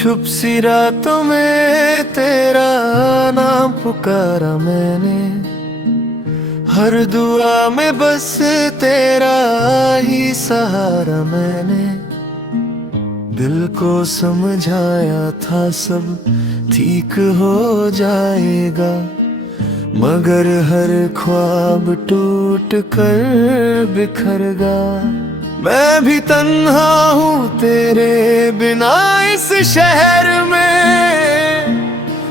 छुप सी रातों में तेरा नाम पुकारा मैंने, हर दुआ में बस तेरा ही सहारा मैंने। दिल को समझाया था सब ठीक हो जाएगा, मगर हर ख्वाब टूट कर बिखर गया। मैं भी तन्हा हूँ तेरे बिना इस शहर में,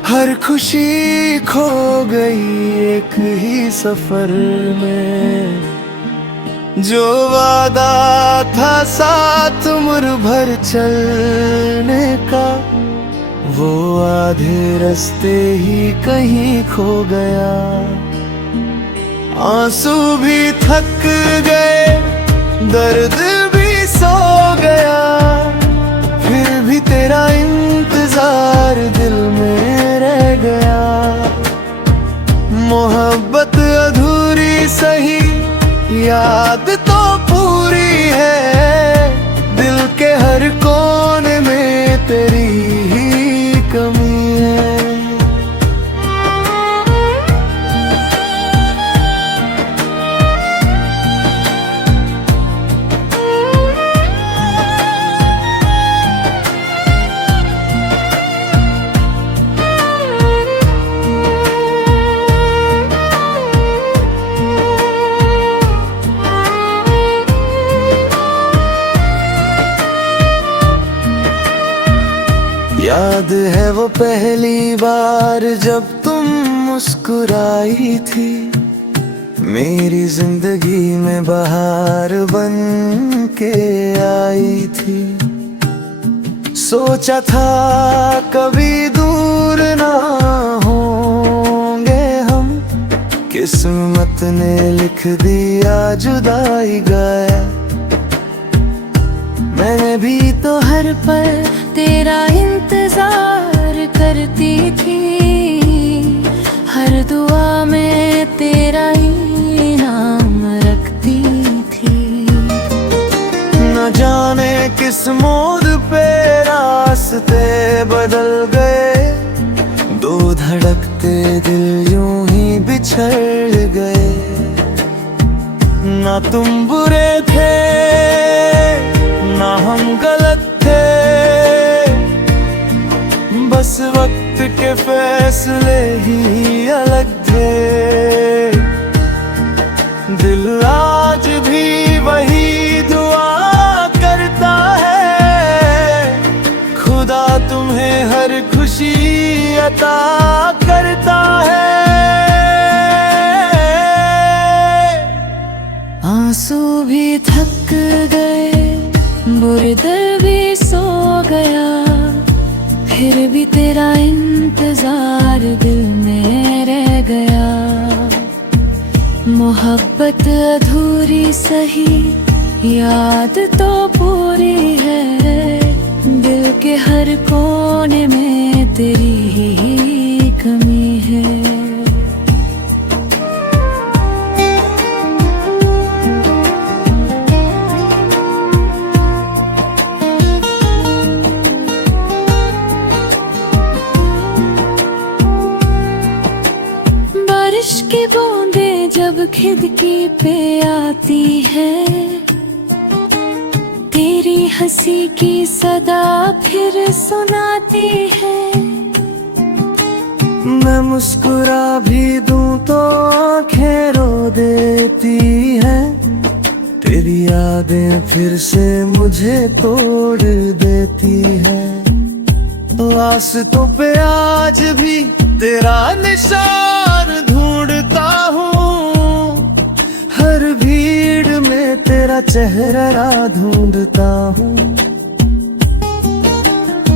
हर खुशी खो गई एक ही सफर में। जो वादा था साथ उम्र भर चलने का, वो आधे रास्ते ही कहीं खो गया। आंसू भी थक गए, दर्द भी सो गया, फिर भी तेरा इंतजार दिल में रह गया। मोहब्बत अधूरी सही, याद तो पूरी है, दिल के हर कोने में तेरी ही कमी है। याद है वो पहली बार जब तुम मुस्कुराई थी, मेरी जिंदगी में बहार बन के आई थी। सोचा था कभी दूर ना होंगे हम, किस्मत ने लिख दिया जुदाई गाया। मैंने भी तो हर पल तेरा इंतजार करती थी, हर दुआ में तेरा ही नाम रखती थी। न जाने किस मोड़ पे रास्ते बदल गए, दो धड़कते दिल यूं ही बिछड़ गए। ना तुम बुरे थे ना हम गलत थे, बस वक्त के फैसले ही अलग थे। दिल आज भी वही दुआ करता है, खुदा तुम्हें हर खुशी अता करता है। आंसू भी थक गए, बुरे दिल भी सो गया, फिर भी तेरा इंतजार दिल में रह गया। मोहब्बत अधूरी सही, याद तो पूरी है, दिल के हर कोने में तेरी ही कमी है। बारिश की बूंदें जब खिड़की पे आती है, तेरी हंसी की सदा फिर सुनाती है। मैं मुस्कुरा भी दूं तो आंखें रो देती है, तेरी यादें फिर से मुझे तोड़ देती है। रास्तों पे आज भी तेरा निशान ढूंढता हूँ, हर भीड़ में तेरा चेहरा ढूंढता हूँ।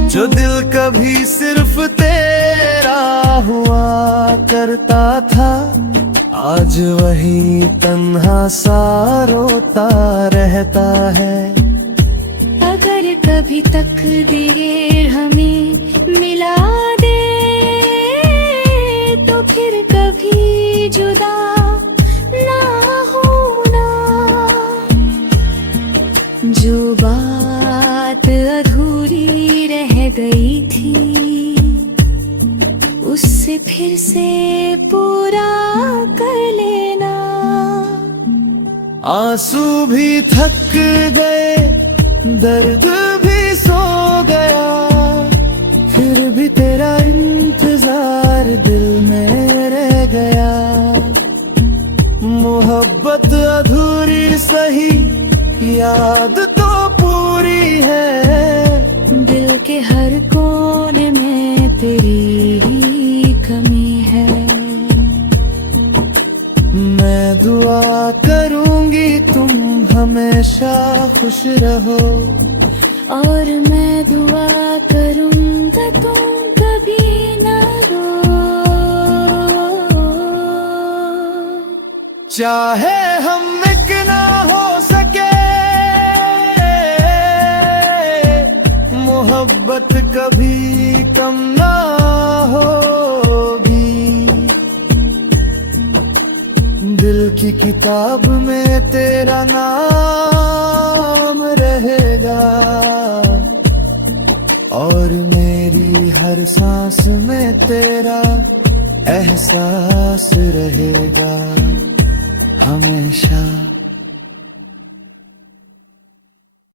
जो दिल कभी सिर्फ तेरा हुआ करता था, आज वही तन्हा सा रोता रहता है। अगर कभी तकदीर हमें मिला दे, तो फिर कभी जुदा ना होना। जो बात अधूरी रह गई थी, उससे फिर से पूरा कर लेना। आंसू भी थक गए, दर्द भी सो गया, फिर भी तेरा इंतजार दिल में रह गया। मोहब्बत अधूरी सही, याद तो पूरी है। दिल के हर कोने में तेरी ही कमी है। मैं दुआ करूंगी तुम हमेशा खुश रहो, और मैं दुआ करूंगा तुम कभी ना रो। चाहे हम एक ना हो सके, मोहब्बत कभी कम ना होगी। दिल की किताब में तेरा नाम रहेगा, और मेरी हर सांस में तेरा एहसास रहेगा हमेशा।